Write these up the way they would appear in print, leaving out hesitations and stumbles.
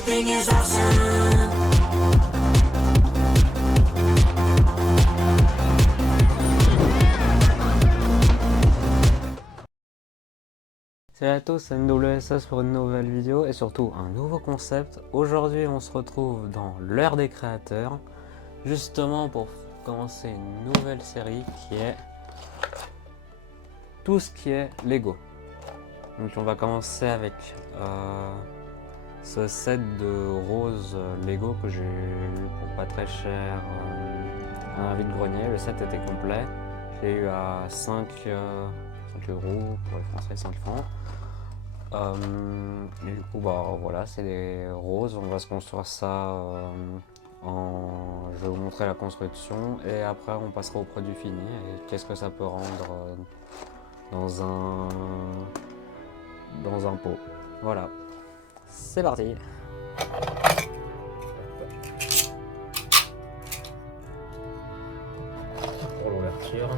everything is awesome. Salut à tous, c'est NWSS pour une nouvelle vidéo et surtout un nouveau concept. Aujourd'hui on se retrouve dans l'heure des créateurs, justement pour commencer une nouvelle série qui est tout ce qui est Lego. Donc on va commencer avec ce set de roses Lego que j'ai eu pour pas très cher à un vide-grenier. Le set était complet, je l'ai eu à 5 euros pour les Français, 5 francs. Et du coup bah voilà, c'est des roses, on va se construire ça je vais vous montrer la construction et après on passera au produit fini et qu'est-ce que ça peut rendre dans un pot. Voilà, c'est parti. Pour l'ouverture.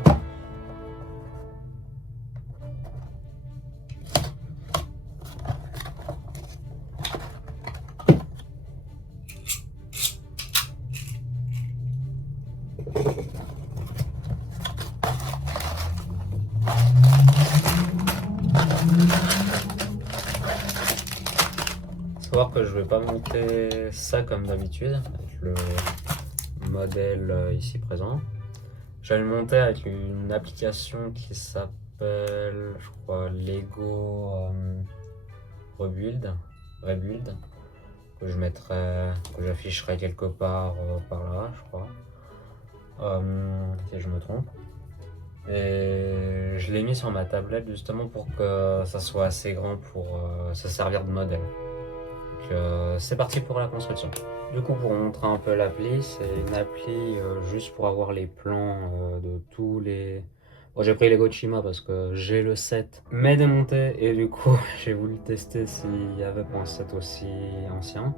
Savoir que je vais pas monter ça comme d'habitude avec le modèle ici présent. Je vais le monter avec une application qui s'appelle, je crois, Lego Rebuild, que je mettrai, que j'afficherai quelque part par là, je crois, si je me trompe. Et je l'ai mis sur ma tablette justement pour que ça soit assez grand pour se servir de modèle. Donc c'est parti pour la construction. Du coup, pour vous montrer un peu l'appli, c'est une appli juste pour avoir les plans de tous les... Bon, j'ai pris les Gochima parce que j'ai le set mais démonté et du coup j'ai voulu tester s'il y avait pas un set aussi ancien.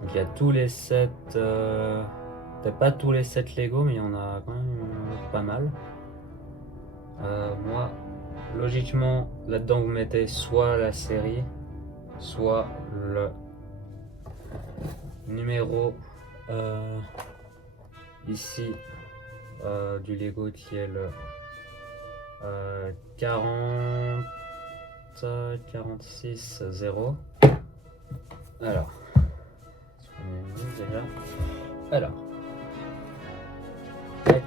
Donc il y a tous les sets, peut-être pas tous les sets Lego mais il y en a quand même pas mal. Moi, logiquement, là-dedans vous mettez soit la série, soit le numéro ici du Lego qui est le 40 46 0. Alors, déjà. Alors, tac.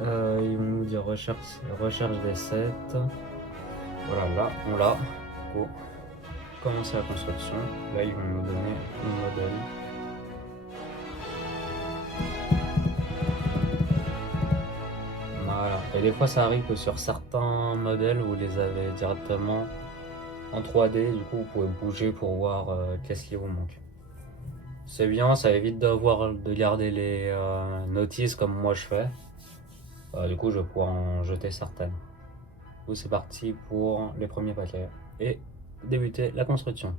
Ils vont nous dire recherche des sets. Voilà, là, on l'a. Go. Commencer la construction. Là, ils vont nous donner un modèle. Voilà. Et des fois, ça arrive que sur certains modèles, vous les avez directement en 3D. Du coup, vous pouvez bouger pour voir qu'est-ce qui vous manque. C'est bien, ça évite de garder les notices comme moi je fais. Du coup, je vais pouvoir en jeter certaines. Du coup, c'est parti pour les premiers paquets et débuter la construction.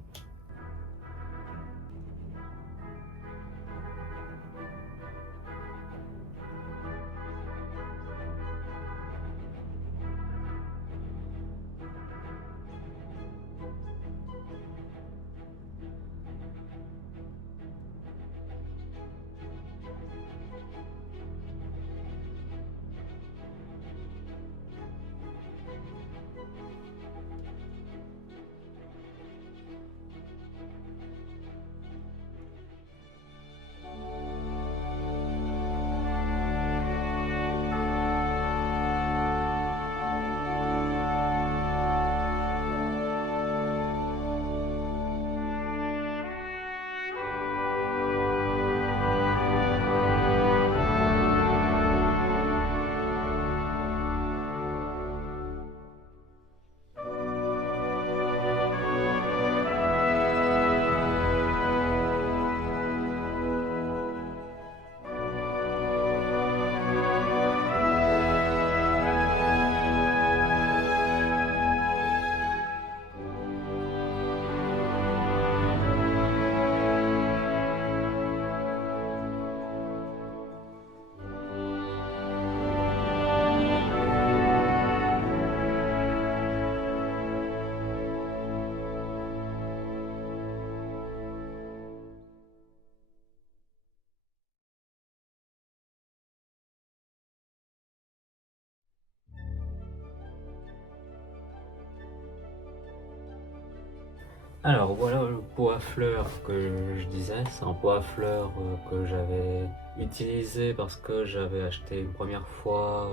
Alors voilà le pot à fleurs que je disais, c'est un pot à fleurs que j'avais utilisé parce que j'avais acheté une première fois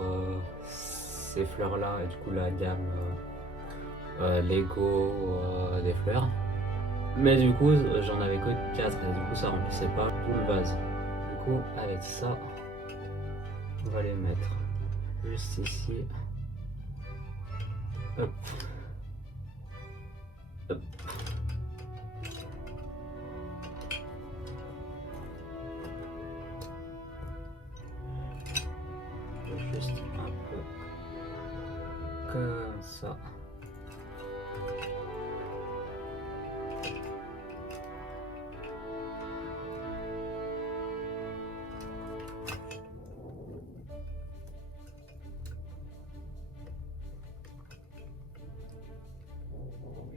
ces fleurs-là et du coup la gamme Lego des fleurs. Mais du coup j'en avais que 4 et du coup ça remplissait pas tout le vase. Du coup avec ça, on va les mettre juste ici. Hop. Hop. Juste un peu comme ça.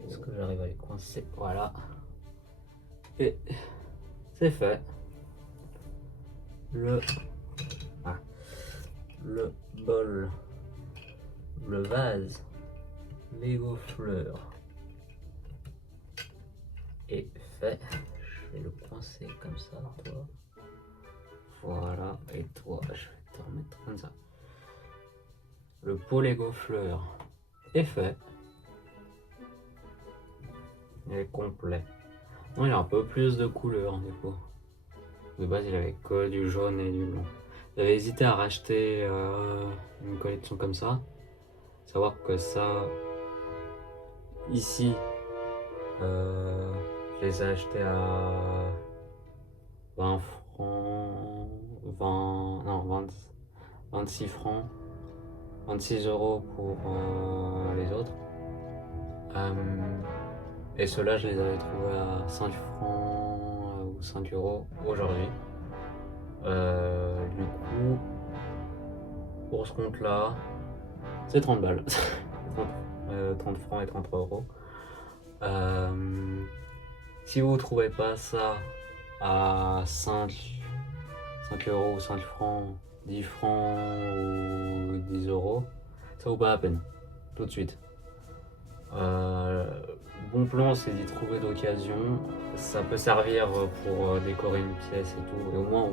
Est-ce que j'arrive à les coincer? Voilà. Et c'est fait. Le bol, le vase Lego fleurs est fait. Je vais le coincer comme ça, toi. Voilà, et toi, je vais te remettre comme ça. Le pot Lego fleurs est fait. Il est complet. Non, il a un peu plus de couleurs du coup. De base, il avait que du jaune et du blanc. J'avais hésité à racheter une collection comme ça. Savoir que ça, ici, je les ai achetés à 20 francs, 20, non, 20, 26 francs, 26 euros pour les autres. Et ceux-là, je les avais trouvés à 5 francs ou 5 euros aujourd'hui. Du coup, pour ce compte-là, c'est 30 balles. 30 francs et 30 euros. Si vous ne trouvez pas ça à 5 euros ou 5 francs, 10 francs ou 10 euros, ça vaut pas la peine, tout de suite. Bon plan, c'est d'y trouver d'occasion. Ça peut servir pour décorer une pièce et tout. Et au moins,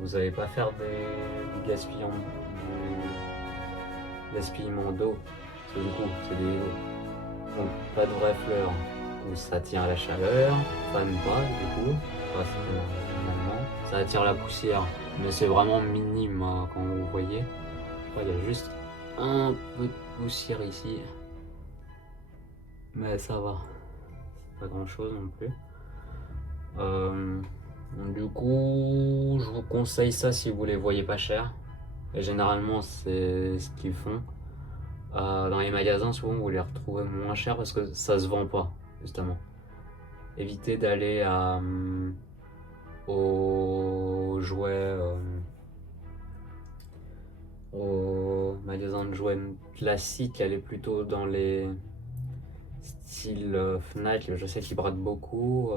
vous avez pas faire du gaspillement d'eau. Parce que du coup, c'est des donc, pas de vraies fleurs où ça tient la chaleur, fan pas du coup, normalement. Ça attire la poussière, mais c'est vraiment minime hein, quand vous voyez. Il y a juste un peu de poussière ici. Mais ça va, pas grand chose non plus. Du coup, je vous conseille ça si vous les voyez pas cher. Et généralement, c'est ce qu'ils font. Dans les magasins, souvent vous les retrouvez moins cher parce que ça se vend pas, justement. Évitez d'aller aux jouets, au magasin de jouets classiques, allez plutôt dans les styles Fnac, je sais qu'ils bradent beaucoup.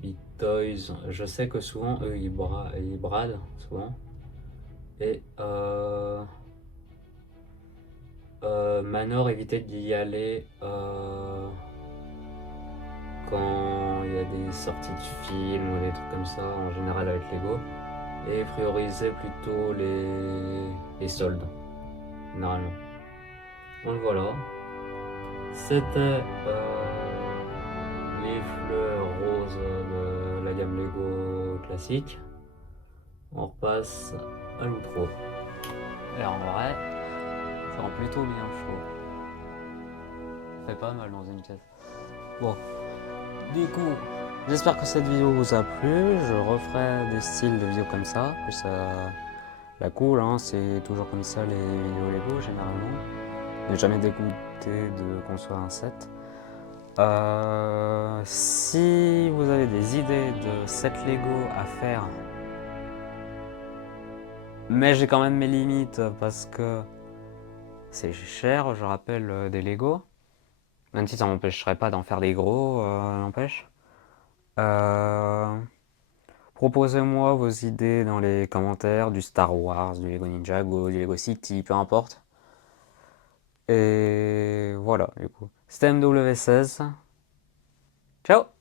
Big Toys, je sais que souvent eux ils bradent souvent. Et Manor, évitez d'y aller quand il y a des sorties de films ou des trucs comme ça, en général avec Lego. Et priorisez plutôt les soldes, généralement. Donc voilà, c'était les fleurs roses de la gamme Lego classique. On repasse à l'outro. Et en vrai, ça rend plutôt bien chaud. Ça fait pas mal dans une pièce. Bon, du coup, j'espère que cette vidéo vous a plu. Je referai des styles de vidéos comme ça. Plus la cool, hein, c'est toujours comme ça les vidéos Lego généralement. Ne jamais dégoûté de construire un set. Si vous avez des idées de set Lego à faire, mais j'ai quand même mes limites parce que c'est cher, je rappelle, des Lego. Même si ça m'empêcherait pas d'en faire des gros, n'empêche. Proposez-moi vos idées dans les commentaires du Star Wars, du Lego Ninjago, du Lego City, peu importe. Et voilà. voilà, du coup. C'était MW16. Ciao!